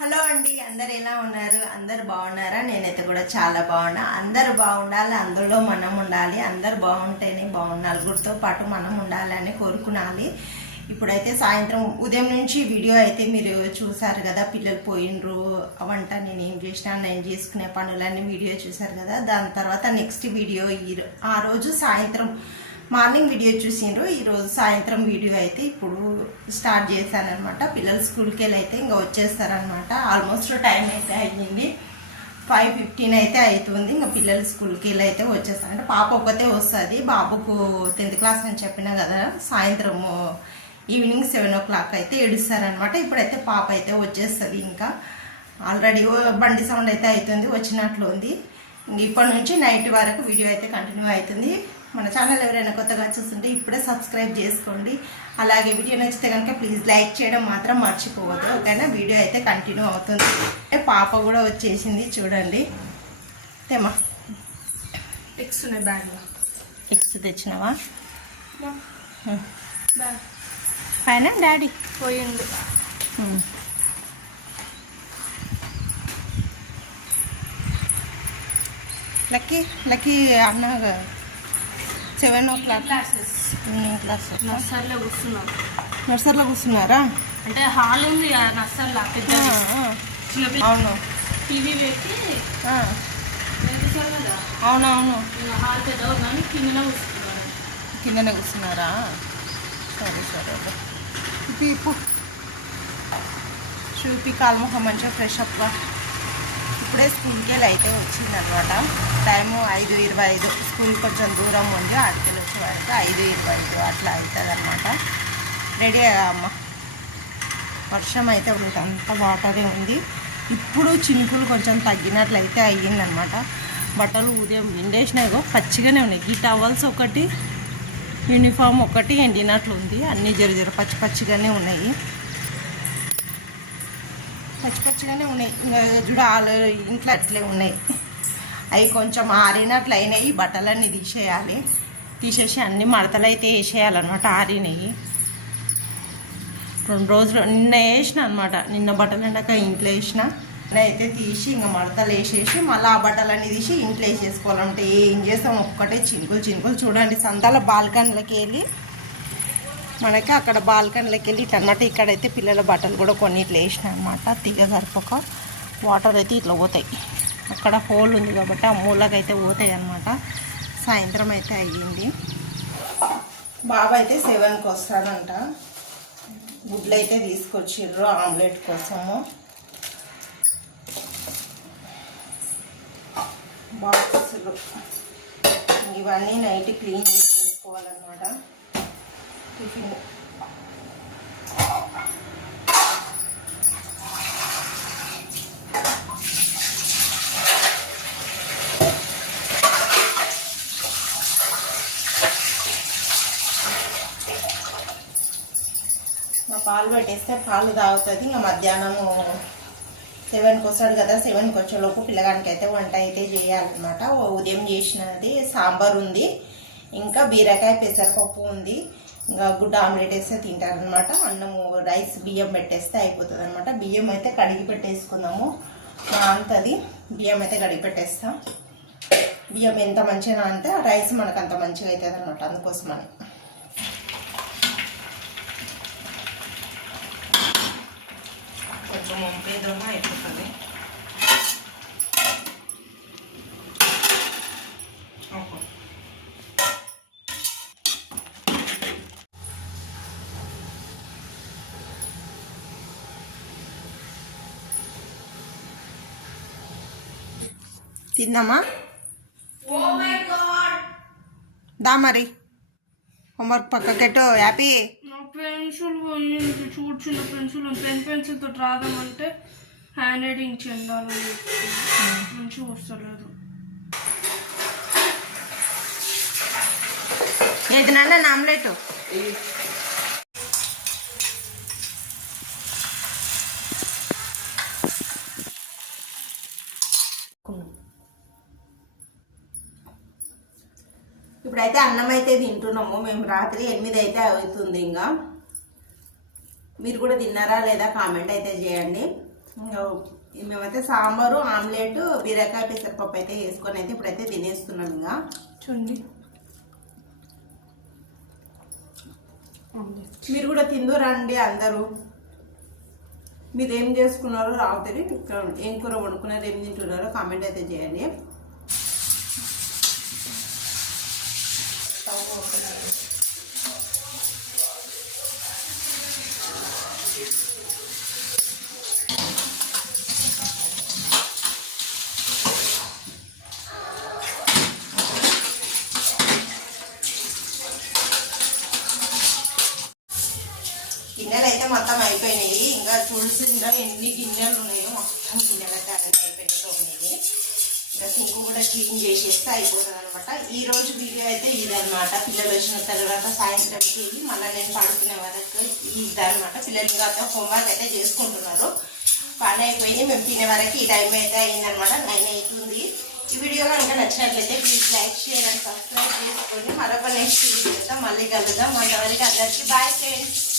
Hello అండి అందరు ఎలా ఉన్నారు? అందరు బాగున్నారా? నేనైతే కూడా చాలా బాగున్నా. అందరు బాగుండాలి అందులో మనం ఉండాలి. అందరు బాగుంటేనే బాగున్న నలుగురితో పాటు మనం ఉండాలని కోరుకునాలి. ఇప్పుడైతే సాయంత్రం ఉదయం నుంచి వీడియో అయితే మీరు చూసారు కదా పిల్లలు పోయినరు వంట నేను ఏం చేసినా నేను చేసుకునే పనులన్నీ వీడియో చూసారు కదా. దాని తర్వాత నెక్స్ట్ వీడియో ఈ ఆ రోజు సాయంత్రం మార్నింగ్ వీడియో చూసిండ్రు. ఈరోజు సాయంత్రం వీడియో అయితే ఇప్పుడు స్టార్ట్ చేశానమాట పిల్లలు స్కూల్కి వెళ్ళి అయితే ఇంకా వచ్చేస్తారనమాట ఆల్మోస్ట్ టైం అయితే అయ్యింది. ఫైవ్ ఫిఫ్టీన్ అయితే అవుతుంది ఇంకా పిల్లలు స్కూల్కి వెళ్ళి అయితే వచ్చేస్తారు. అంటే పాప ఒకతే వస్తుంది. బాబుకు టెన్త్ క్లాస్ అని చెప్పినా కదా సాయంత్రము ఈవినింగ్ సెవెన్ ఓ క్లాక్ అయితే ఏడుస్తారనమాట ఇప్పుడైతే పాప అయితే వచ్చేస్తుంది ఇంకా. ఆల్రెడీ బండి సౌండ్ అయితే అవుతుంది వచ్చినట్లు ఉంది ఇంక ఇప్పటి నుంచి నైట్ వరకు వీడియో అయితే కంటిన్యూ అవుతుంది. మన ఛానల్ ఎవరైనా కొత్తగా చూస్తుంటే ఇప్పుడే సబ్స్క్రైబ్ చేసుకోండి. అలాగే వీడియో నచ్చితే కనుక ప్లీజ్ లైక్ చేయడం మాత్రం మర్చిపోవద్దు. ఓకేనా? వీడియో అయితే కంటిన్యూ అవుతుంది. పాప కూడా వచ్చేసింది చూడండి. తేమా పిక్స్ ఉన్నాయి బ్యాగ్లో ఫిక్స్ తెచ్చినావా? పైన డాడీ? పోయిండు లక్కీ లక్కీ అన్న seven o'clock classes. Evening class నర్సరీలో కూర్చున్నాం. నర్సరీలో కూర్చున్నారా? అంటే హాల్ ఉంది కదా నర్సరీలో పెద్ద అవును. టీవీ పెట్టి అవునవును. హాల్ పెద్ద ఉందని కింద కూర్చున్నాను కిందనే కూర్చున్నారా? సరే సరే. పీపు చూపి కాల్ముఖం మంచిగా ఫ్రెష్ అప్ ఇప్పుడే స్కూల్కి వెళ్ళి అయితే వచ్చిందనమాట. టైము ఐదు ఇరవై ఐదు. స్కూల్ కొంచెం దూరం ఉంది అక్కడికి వచ్చే వరకు ఐదు ఇరవై ఐదు అట్లా అవుతుంది అనమాట రెడీ అమ్మ? వర్షం అయితే అంత వాటరే ఉంది. ఇప్పుడు చినుకులు కొంచెం తగ్గినట్లయితే అయ్యిందనమాట. బట్టలు ఉదయం విండేసినాయో పచ్చిగానే ఉన్నాయి. ఈ టవల్స్ ఒకటి యూనిఫామ్ ఒకటి ఎండినట్లు ఉంది అన్నీ జర జర పచ్చి పచ్చిగానే ఉన్నాయి. పచ్చి పచ్చిగానే ఉన్నాయి చూడ ఇంట్లో అట్లే ఉన్నాయి. అవి కొంచెం ఆరినట్లు అయినాయి. బట్టలన్నీ తీసేయాలి. తీసేసి అన్ని మడతలు అయితే వేసేయాలన్నమాట ఆరినాయి రెండు రోజులు నిన్న వేసిన అనమాట నిన్న బట్టలు ఎండక ఇంట్లో వేసిన. అయితే తీసి ఇంకా మడతలు వేసేసి మళ్ళీ ఆ బట్టలన్నీ తీసి ఇంట్లో వేసేసుకోవాలంటే ఏం చేస్తాం? ఒక్కటే చినుకులు చినుకులు చూడండి. సంతాల బాల్కనీలకి వెళ్ళి మనకి అక్కడ బాల్కనీలోకి వెళ్ళి ఇట్లన్నమాట ఇక్కడైతే పిల్లల బట్టలు కూడా కొన్ని ఇట్లా వేసిన అనమాట తీగ సరిపోక వాటర్ అయితే ఇట్లా పోతాయి. అక్కడ హోల్ ఉంది కాబట్టి ఆ మూలకైతే పోతాయి అనమాట సాయంత్రం అయితే అయ్యింది. బాబా అయితే సెవెన్కి వస్తాడంట. గుడ్లు అయితే తీసుకొచ్చిర్రు ఆమ్లెట్ కోసము. బాక్సులు. ఇవన్నీ నైట్ క్లీన్ చేసి చేసుకోవాలన్నమాట టిఫిన్ మా పాలు పెట్టేస్తే పాలు తాగుతుంది. ఇంకా మధ్యాహ్నము సెవెన్కి వస్తాడు కదా సెవెన్కి వచ్చేలోపు పిల్లగానికి అయితే వంట అయితే చేయాలన్నమాట. ఉదయం చేసినది సాంబార్ ఉంది ఇంకా బీరకాయ పెసరపప్పు ఉంది. ఇంకా గుడ్డ ఆమ్లెట్ వేస్తే తింటారనమాట అన్నము రైస్ బియ్యం పెట్టేస్తే అయిపోతుంది అనమాట బియ్యం అయితే కడిగి పెట్టేసుకుందాము. అంతది. బియ్యం అయితే కడిగి పెట్టేస్తాం. బియ్యం ఎంత మంచిగా అంటే రైస్ మనకు అంత మంచిగా అవుతుంది అనమాట అందుకోసమని. కొంచెం వంపేదోమో అయిపోతుంది. తిందామా దా మరి. హోంవర్క్ పక్కకెట్టు హ్యాపీ పెన్సిల్ పోయింది చూడు చిన్న పెన్సిల్ పెన్ పెన్సిల్ తోటి రాదామంటే హ్యాండ్ రైటింగ్ చెందాలని మంచిగా వస్తలేదు. ఏది నాన్న నా ఆమ్లెట్? ఇప్పుడైతే అన్నం అయితే తింటున్నాము. మేము రాత్రి ఎనిమిది అయితే అవుతుంది ఇంకా. మీరు కూడా తిన్నారా లేదా కామెంట్ అయితే చేయండి. మేమైతే సాంబారు ఆమ్లెట్ బీరకాయ పెసరపప్పు అయితే వేసుకొని అయితే ఇప్పుడైతే తినేస్తున్నాం ఇంకా. చూడండి. మీరు కూడా తిందు రండి అందరూ. మీరు ఏం చేసుకున్నారో రావుతుంది ఏం కూర వండుకున్నారు ఏం తింటున్నారో కామెంట్ అయితే చేయండి. గిన్నెలు అయితే మొత్తం అయిపోయినాయి. ఇంకా చూసిందా ఎన్ని గిన్నెలు ఉన్నాయో మొత్తం గిన్నెలు అయితే అన్నీ అయిపోయినాయి తోమినాయి ఇంకా సింకు కూడా క్లీన్ చేసేస్తే అయిపోతుంది అనమాట ఈ రోజు వీడియో అయితే ఇదనమాట పిల్లలు వచ్చిన తర్వాత సాయంత్రంకి వెళ్ళి మళ్ళీ నేను పడుకునే వరకు ఇదనమాట పిల్లలు ఇంకా హోంవర్క్ అయితే చేసుకుంటున్నారు. పని అయిపోయింది. మేము తినే వరకు ఈ టైం అయితే అయిందనమాట నైన్ అవుతుంది. ఈ వీడియో కనుక నచ్చినట్లయితే please like share and subscribe చేసుకొని మరొక నెక్స్ట్ వీడియోతో మళ్ళీ కలుద్దాం. అంతవరకు అందరికీ బాయ్ ఫ్రెండ్స్